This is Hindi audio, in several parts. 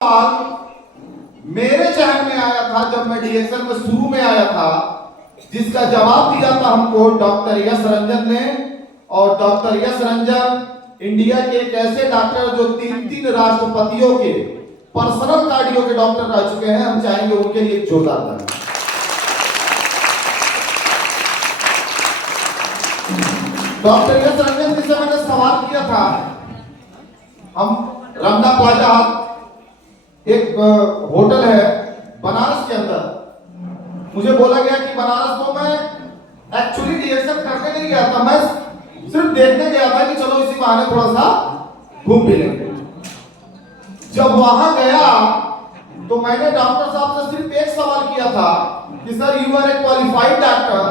सवाल मेरे जहन में आया था जब मैं डीएक्शन में शुरू में आया था, जिसका जवाब दिया था हमको डॉक्टर यश रंजन ने। और डॉक्टर यश रंजन इंडिया के एक ऐसे डॉक्टर जो तीन राष्ट्रपतियों के पर्सनल कार्डियो के डॉक्टर रह चुके हैं। हम चाहेंगे उनके लिए एक जोरदार ताली। डॉक्टर यश रंजन जी से मैंने सवाल किया था, हम रमदा प्लाजा एक होटल है बनारस के अंदर, मुझे बोला गया कि बनारस को मैं एक्चुअली डीएक्शन करने नहीं गया था, मैं सिर्फ देखने गया था कि चलो इसी बहाने थोड़ा सा घूम भी लेंगे। जब वहां गया तो मैंने डॉक्टर साहब से सिर्फ एक सवाल किया था कि sir you are a qualified doctor,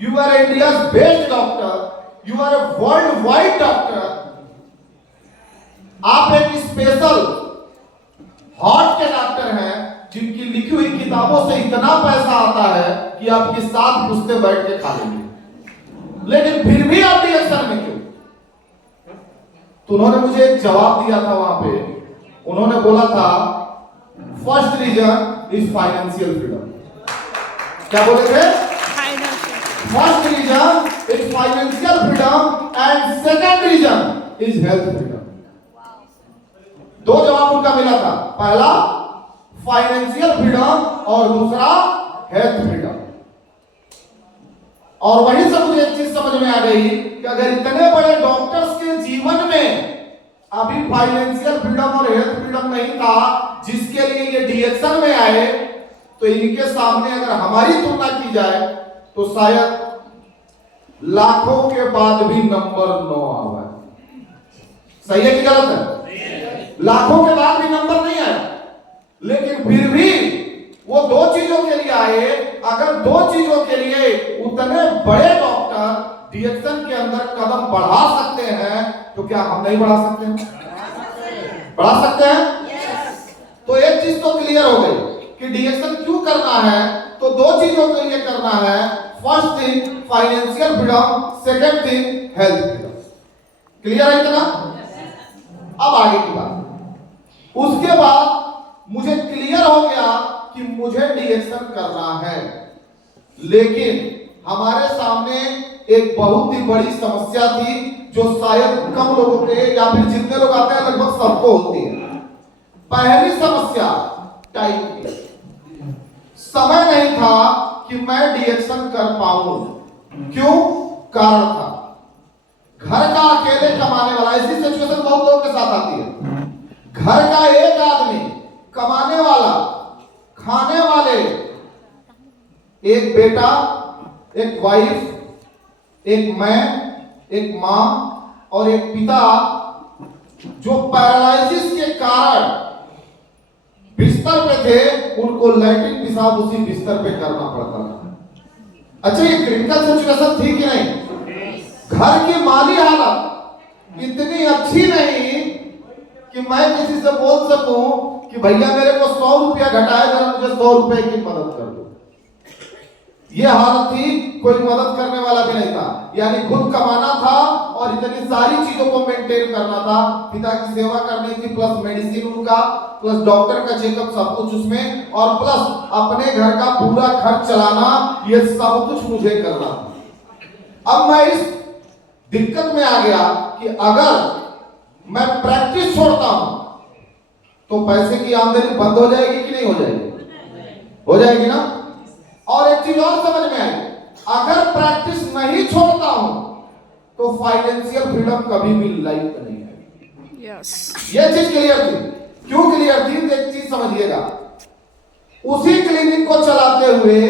you are India best doctor, you are a world wide doctor, आप एक स्पेशल हार्ट के डॉक्टर हैं जिनकी लिखी हुई किताबों से इतना पैसा आता है कि आपके साथ पुश्ते बैठ के खा लेंगे, लेकिन फिर भी आप डीएक्शन में क्यों? तो उन्होंने मुझे एक जवाब दिया था वहां पे, उन्होंने बोला था first reason is financial freedom. क्या बोले थे? First reason is financial freedom and second reason is health freedom. दो जवाब उनका मिला था, पहला फाइनेंशियल फ्रीडम और दूसरा हेल्थ फ्रीडम। और वहीं से मुझे एक चीज समझ में आ गई कि अगर इतने बड़े डॉक्टर्स के जीवन में अभी फाइनेंशियल फ्रीडम और हेल्थ फ्रीडम नहीं था जिसके लिए ये डीएक्शन में आए, तो इनके सामने अगर हमारी तुलना की जाए तो शायद लाखों के बाद भी नंबर 9 आवा। सही है कि गलत है? लाखों के बाद भी नंबर नहीं आया, लेकिन फिर भी वो दो चीजों के लिए आए। अगर दो चीजों के लिए उतने बड़े डॉक्टर डीएक्शन के अंदर कदम बढ़ा सकते हैं, तो क्या हम नहीं बढ़ा सकते हैं? बढ़ा सकते हैं। तो एक चीज तो क्लियर हो गई कि डीएक्शन क्यों करना है, तो दो चीजों के लिए करना है। First thing financial freedom, second thing health freedom. Clear है इतना? अब आगे की बात, उसके बाद मुझे क्लियर हो गया कि मुझे डीएक्शन करना है, लेकिन हमारे सामने एक बहुत ही बड़ी समस्या थी जो शायद कम लोगों के या फिर जितने लोग आते हैं लगभग सबको होती है। पहली समस्या टाइम की। समय नहीं था कि मैं डीएक्शन कर पाऊं। क्यों? कारण था घर का अकेले कमाने वाला, ऐसी सिचुएशन बहुत लोगों के साथ आती है। घर का एक आदमी कमाने वाला, खाने वाले, एक बेटा, एक वाइफ, एक मैं, एक मां और एक पिता, जो पैरालिसिस के कारण बिस्तर पे थे, उनको लैट्रिन पेशाब उसी बिस्तर पे करना पड़ता था। अच्छा, ये क्रिटिकल सिचुएशन थी कि नहीं? घर की माली हालत इतनी अच्छी नहीं कि मैं किसी से बोल सकूं कि भैया मेरे को 100 रुपया घटाया, जरा मुझे 100 रुपए की मदद कर दो। यह हालत थी, कोई मदद करने वाला भी नहीं था। यानी खुद कमाना था और इतनी सारी चीजों को मेंटेन करना था। पिता की सेवा करनी थी, प्लस मेडिसिन उनका, प्लस डॉक्टर का चेकअप, सब कुछ उसमें, और प्लस अपने घर का पूरा खर्च चलाना, ये सब कुछ मुझे करना था। अब मैं इस दिक्कत में आ गया कि अगर मैं प्रैक्टिस छोड़ता हूं तो पैसे की आमदनी बंद हो जाएगी कि नहीं हो जाएगी? हो जाएगी ना। और एक चीज और समझ में आई, अगर प्रैक्टिस नहीं छोड़ता हूं तो फाइनेंशियल फ्रीडम कभी भी लाइफ में नहीं आएगी। ये चीज क्लियर थी। क्यों क्लियर थी? एक चीज समझिएगा, उसी क्लिनिक को चलाते हुए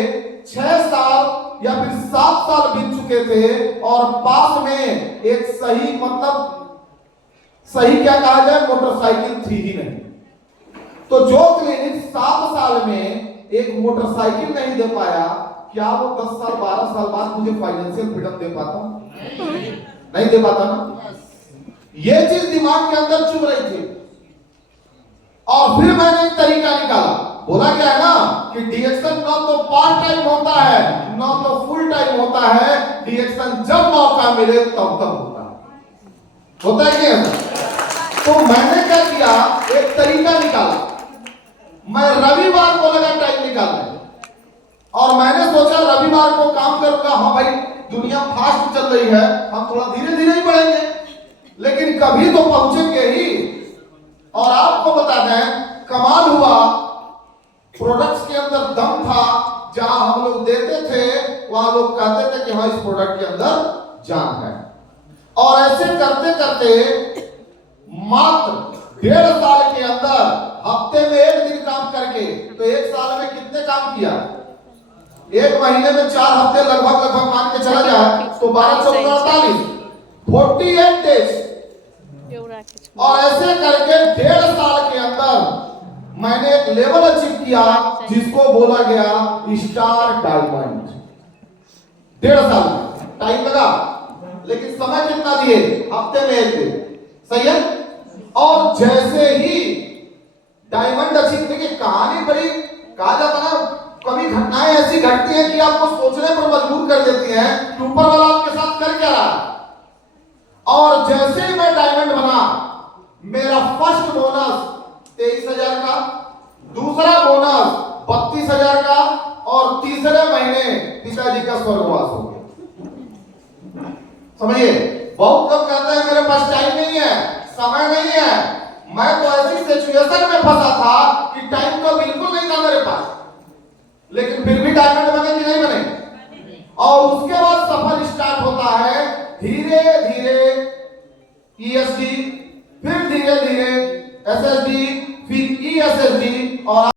6 साल या फिर 7 साल बीत चुके थे और पास में एक सही, मतलब सही क्या कहा जाए, मोटरसाइकिल थी ही नहीं। तो जो क्लिनिक 7 साल में एक मोटरसाइकिल नहीं दे पाया, क्या वो 10 साल 12 साल बाद मुझे फाइनेंशियल फ्रीडम दे पाता? नहीं दे पाता ना। ये चीज दिमाग के अंदर चुभ रही थी। और फिर मैंने एक तरीका निकाला। बोला क्या है ना कि डीएक्शन ना तो पार्ट टाइम होता है, ना तो फुल टाइम होता है। डीएक्शन जब मौका मिले तब तक होता है कि? तो मैंने क्या किया, एक तरीका निकाला। मैं रविवार को लगा टाइम निकालने, और मैंने सोचा रविवार को काम करूंगा। हाँ भाई, दुनिया फास्ट चल रही है, हम थोड़ा धीरे धीरे ही बढ़ेंगे, लेकिन कभी तो पहुंचेंगे ही। और आपको बता दें, कमाल हुआ, प्रोडक्ट्स के अंदर दम था। जहां हम लोग देते थे वहां लोग कहते थे कि हाँ, इस प्रोडक्ट के अंदर जान है। और ऐसे करते करते मात्र 1.5 साल के अंदर, हफ्ते में 1 दिन काम करके, तो 1 साल में कितने काम किया? 1 महीने में 4 हफ्ते लगभग मान के चला जाए तो 12 14 48 48 डेज। और ऐसे करके 1.5 साल के अंदर मैंने एक लेवल अचीव किया जिसको बोला गया स्टार डायमंड। 1.5 साल टाइम लगा, लेकिन समय कितना दिए? हफ्ते में 1 दिन। सही है। और जैसे ही डायमंड अचीव की कहानी बड़ी, कहा जाता ना, कभी घटनाएं ऐसी घटती हैं कि आपको सोचने पर मजबूर कर देती हैं कि ऊपर वाला आपके साथ कर क्या रहा। और जैसे ही मैं डायमंड बना, मेरा फर्स्ट बोनस 23,000 का, दूसरा बोनस 32,000 का, और तीसरे महीने पिताजी का स्वर्गवास हो गया। समझिए, बहुत लोग कहते हैं मेरे पास टाइम नहीं है, समय नहीं है। मैं तो ऐसी सिचुएशन में फंसा था कि टाइम तो बिल्कुल नहीं था मेरे पास, लेकिन फिर भी डायमंड बने कि नहीं बने। और उसके बाद सफर स्टार्ट होता है, धीरे धीरे ESG, फिर धीरे धीरे SSD, फिर ESSD, और